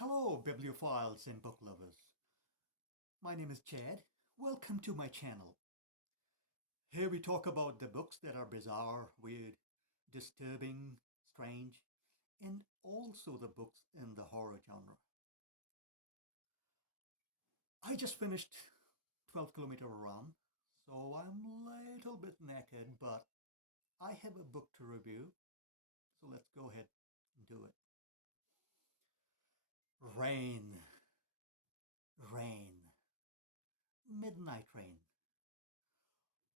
Hello, bibliophiles and book lovers. My name is Chad. Welcome to my channel. Here we talk about the books that are bizarre, weird, disturbing, strange, and also the books in the horror genre. I just finished 12-kilometer run, so I'm a little bit naked, but I have a book to review, so let's go ahead and do it. Rain, rain, midnight rain.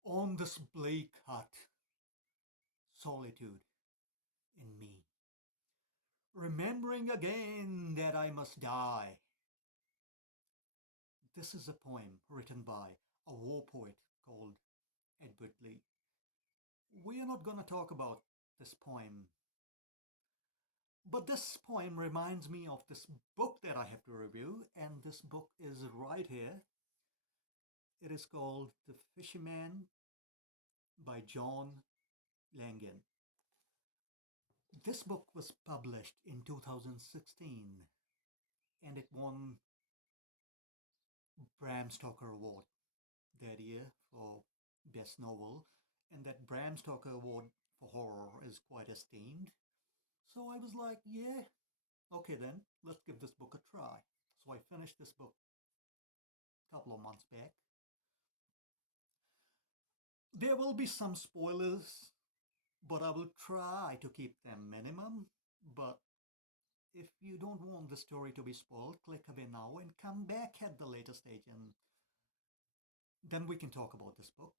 On this bleak hut, solitude in me, remembering again that I must die. This is a poem written by a war poet called Edward Lee. We are not going to talk about this poem, but this poem reminds me of this book that I have to review, and this book is right here. It is called The Fisherman by John Langan. This book was published in 2016 and it won Bram Stoker Award that year for Best Novel, and that Bram Stoker Award for horror is quite esteemed. So I was like, yeah, okay then, let's give this book a try. So I finished this book a couple of months back. There will be some spoilers, but I will try to keep them minimum. But if you don't want the story to be spoiled, click away now and come back at the later stage and then we can talk about this book.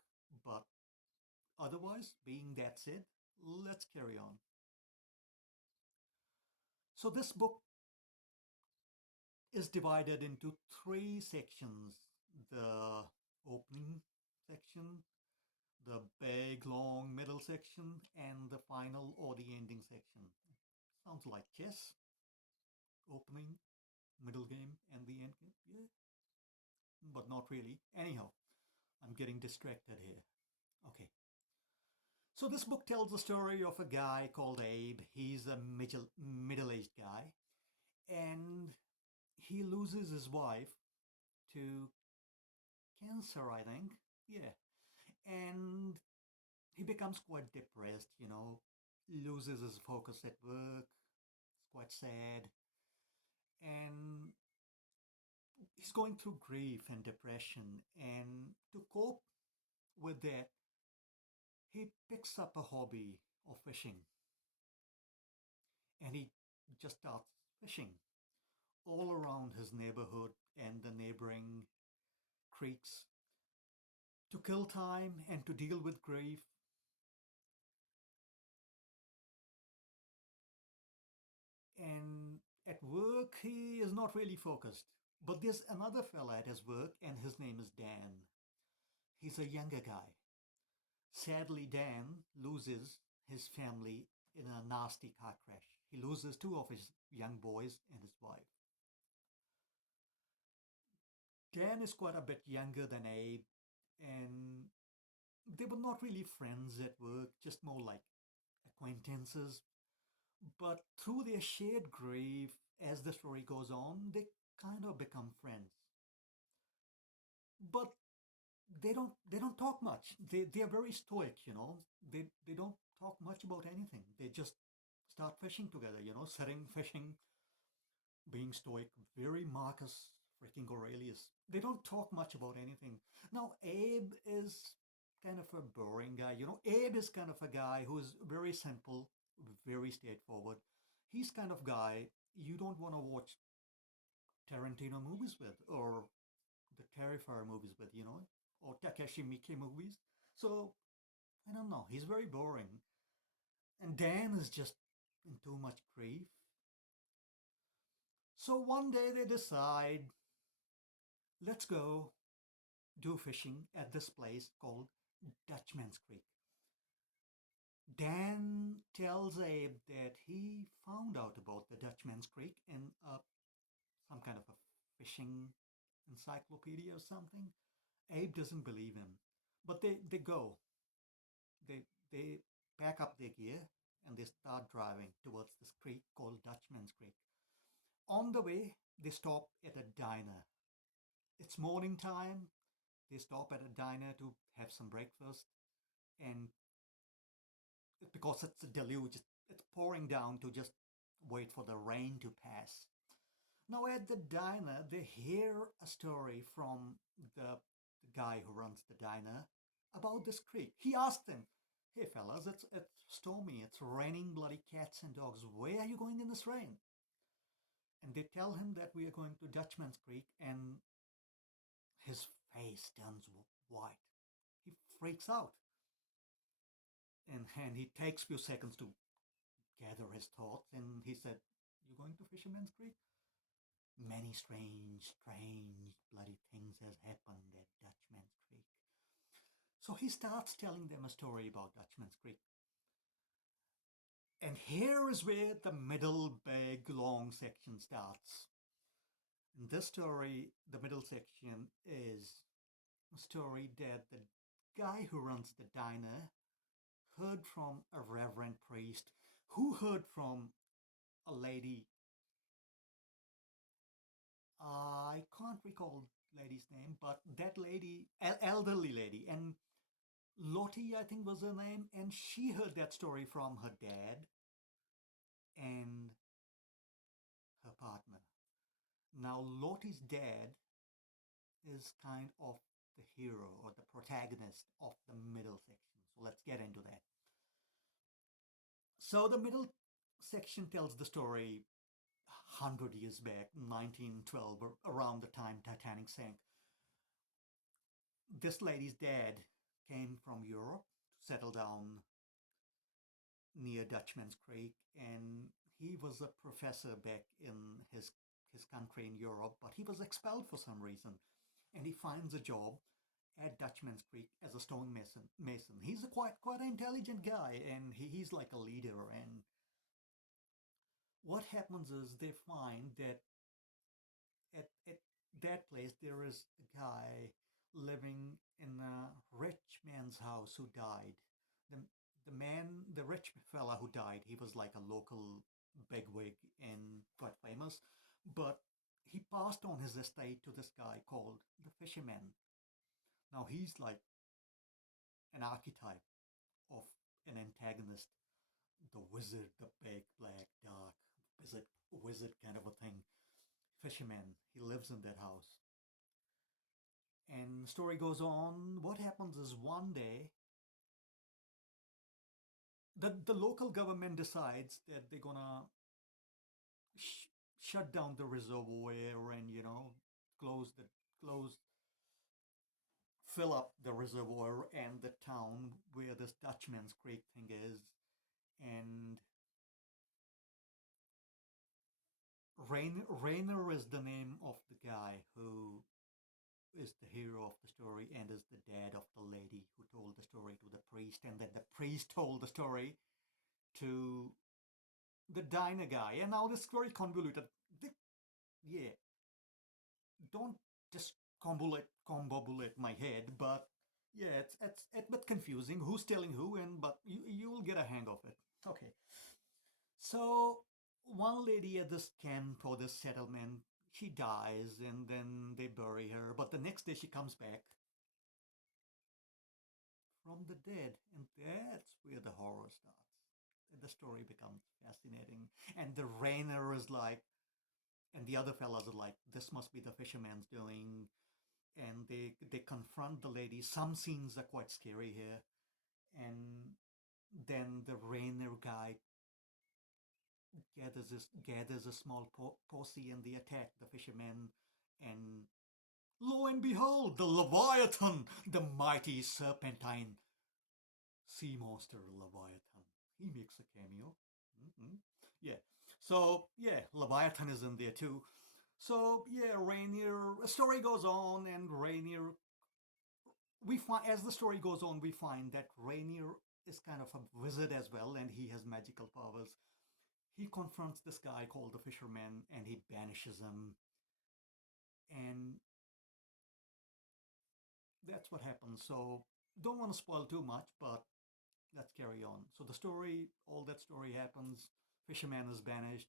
But otherwise, being that said, let's carry on. So this book is divided into three sections. The opening section, the big long middle section, and the final or the ending section. Sounds like chess. Opening, middle game, and the end game. Yeah, but not really. Anyhow, I'm getting distracted here. Okay. So this book tells the story of a guy called Abe. He's a middle-aged guy, and he loses his wife to cancer, I think. Yeah. And he becomes quite depressed, loses his focus at work. It's quite sad. And he's going through grief and depression. And to cope with that, he picks up a hobby of fishing. And he just starts fishing all around his neighborhood and the neighboring creeks to kill time and to deal with grief. And at work, he is not really focused. But there's another fella at his work, and his name is Dan. He's a younger guy. Sadly, Dan loses his family in a nasty car crash. He loses two of his young boys and his wife. Dan is quite a bit younger than Abe, and they were not really friends at work, just more like acquaintances. But through their shared grief, as the story goes on, they kind of become friends. But they don't talk much. They're very stoic, They don't talk much about anything. They just start fishing together, sitting fishing, being stoic, very Marcus freaking Aurelius. They don't talk much about anything. Now Abe is kind of a boring guy, Abe is kind of a guy who's very simple, very straightforward. He's kind of guy you don't want to watch Tarantino movies with, or the Terrifier movies with, or Takashi Miike movies. So I don't know. He's very boring. And Dan is just in too much grief. So one day they decide, let's go do fishing at this place called Dutchman's Creek. Dan tells Abe that he found out about the Dutchman's Creek in some kind of a fishing encyclopedia or something. Abe doesn't believe him. But they go. They pack up their gear and they start driving towards this creek called Dutchman's Creek. On the way, they stop at a diner. It's morning time. They stop at a diner to have some breakfast, and because it's a deluge, it's pouring down to just wait for the rain to pass. Now, at the diner, they hear a story from the guy who runs the diner about this creek. He asked them, "Hey, fellas, it's stormy. It's raining bloody cats and dogs. Where are you going in this rain?" And they tell him that we are going to Dutchman's Creek, and his face turns white. He freaks out, and he takes a few seconds to gather his thoughts, and he said, "You going to Fisherman's Creek? Many strange, bloody things has happened at Dutchman's Creek." So he starts telling them a story about Dutchman's Creek. And here is where the middle big long section starts. In this story, the middle section is a story that the guy who runs the diner heard from a reverend priest who heard from a lady. I can't recall lady's name, but that lady, elderly lady, and Lottie, I think was her name, and she heard that story from her dad and her partner. Now, Lottie's dad is kind of the hero or the protagonist of the middle section. So let's get into that. So the middle section tells the story 100 years back, 1912, around the time Titanic sank. This lady's dad came from Europe to settle down near Dutchman's Creek, and he was a professor back in his country in Europe, but he was expelled for some reason, and he finds a job at Dutchman's Creek as a stone mason. He's a quite an intelligent guy, and he's like a leader. And what happens is they find that at that place there is a guy living in a rich man's house who died. The the rich fella who died, he was like a local bigwig and quite famous, but he passed on his estate to this guy called the Fisherman. Now he's like an archetype of an antagonist, the wizard, the big, black, dark wizard kind of a thing. Fisherman, he lives in that house. And the story goes on. What happens is one day, the local government decides that they're gonna sh- shut down the reservoir and close the close fill up the reservoir and the town where this Dutchman's Creek thing is. And Rainer is the name of the guy who is the hero of the story and is the dad of the lady who told the story to the priest, and then the priest told the story to the diner guy. And now this is very convoluted. Yeah, don't just combobulate my head, but yeah, it's a bit confusing who's telling who, and but you will get a hang of it. Okay, so one lady at this camp or this settlement, she dies, and then they bury her. But the next day she comes back from the dead, and that's where the horror starts. The story becomes fascinating, and the Rainer is like, and the other fellas are like, this must be the fisherman's doing, and they confront the lady. Some scenes are quite scary here, and then the Rainer guy gathers a small posse, and they attack the fishermen, and lo and behold, the Leviathan, the mighty serpentine sea monster Leviathan. He makes a cameo. Mm-hmm. Yeah. So yeah, Leviathan is in there too. So yeah, Rainier. The story goes on, and Rainier. We find as the story goes on, we find that Rainier is kind of a wizard as well, and he has magical powers. He confronts this guy called the Fisherman, and he banishes him, and that's what happens. So don't want to spoil too much, but let's carry on. So the story, all that story happens. Fisherman is banished,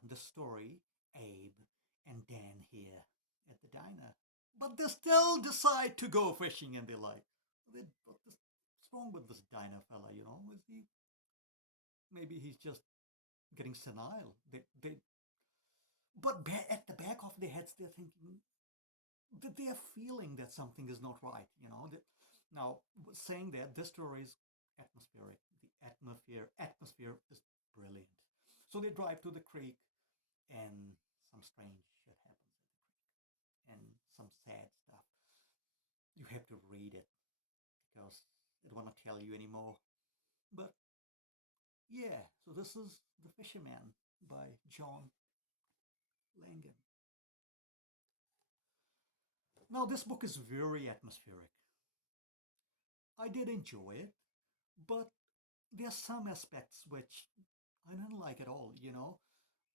yeah, the story, Abe and Dan here at the diner. But they still decide to go fishing and they're like, what's wrong with this diner fella, you know? Is he, maybe he's just getting senile. But at the back of their heads, they're thinking that they're feeling that something is not right, you know? Now, saying that, this story is atmospheric. The atmosphere is brilliant. So they drive to the creek and some strange shit happens at the creek and some sad stuff. You have to read it because I don't want to tell you anymore. But yeah, so this is The Fisherman by John Langan. Now, this book is very atmospheric. I did enjoy it, but there's some aspects which I didn't like at all, you know?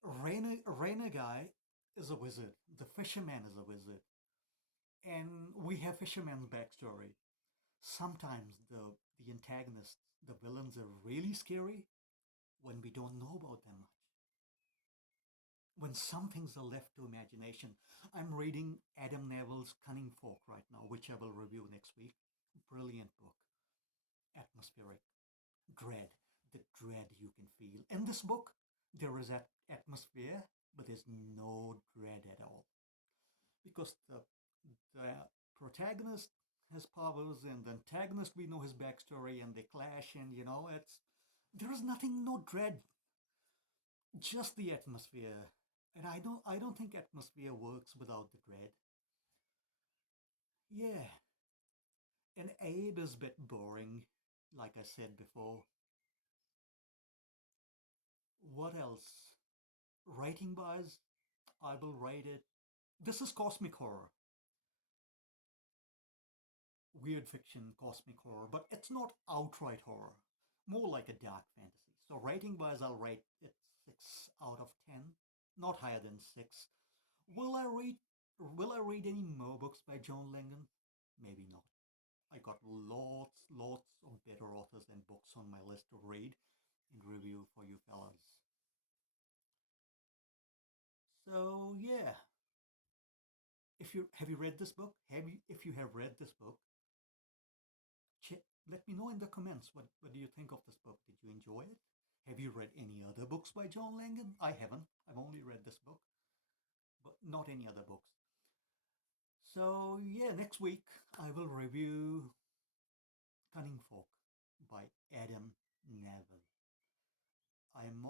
Rainer guy is a wizard. The fisherman is a wizard. And we have fisherman's backstory. Sometimes the antagonists, the villains are really scary when we don't know about them much. When some things are left to imagination. I'm reading Adam Neville's Cunning Folk right now, which I will review next week. Brilliant book. Atmospheric. Dread. The dread you can feel. In this book, there is that atmosphere, but there's no dread at all. Because the protagonist has powers and the antagonist, we know his backstory and they clash, and you know, there is nothing, no dread, just the atmosphere. And I don't think atmosphere works without the dread. Yeah. And Abe is a bit boring, like I said before. What else? Rating wise, I will rate it. This is cosmic horror. Weird fiction, cosmic horror, but it's not outright horror. More like a dark fantasy. So rating wise, I'll rate it 6 out of 10. Not higher than 6. Will I read will I read any more books by John Langan? Maybe not. I got lots of better authors and books on my list to read and review for you fellas. So yeah, if you have you read this book? Have you if you have read this book, let me know in the comments what do you think of this book? Did you enjoy it? Have you read any other books by John Langan? I haven't. I've only read this book, but not any other books. So yeah, next week I will review Cunning Folk by Adam Neville. I am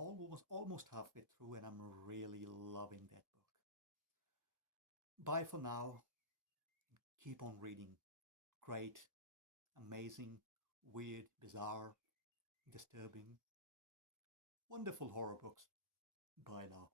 almost halfway through and I'm really loving that book. Bye for now. Keep on reading. Great, amazing, weird, bizarre, disturbing, wonderful horror books. Bye now.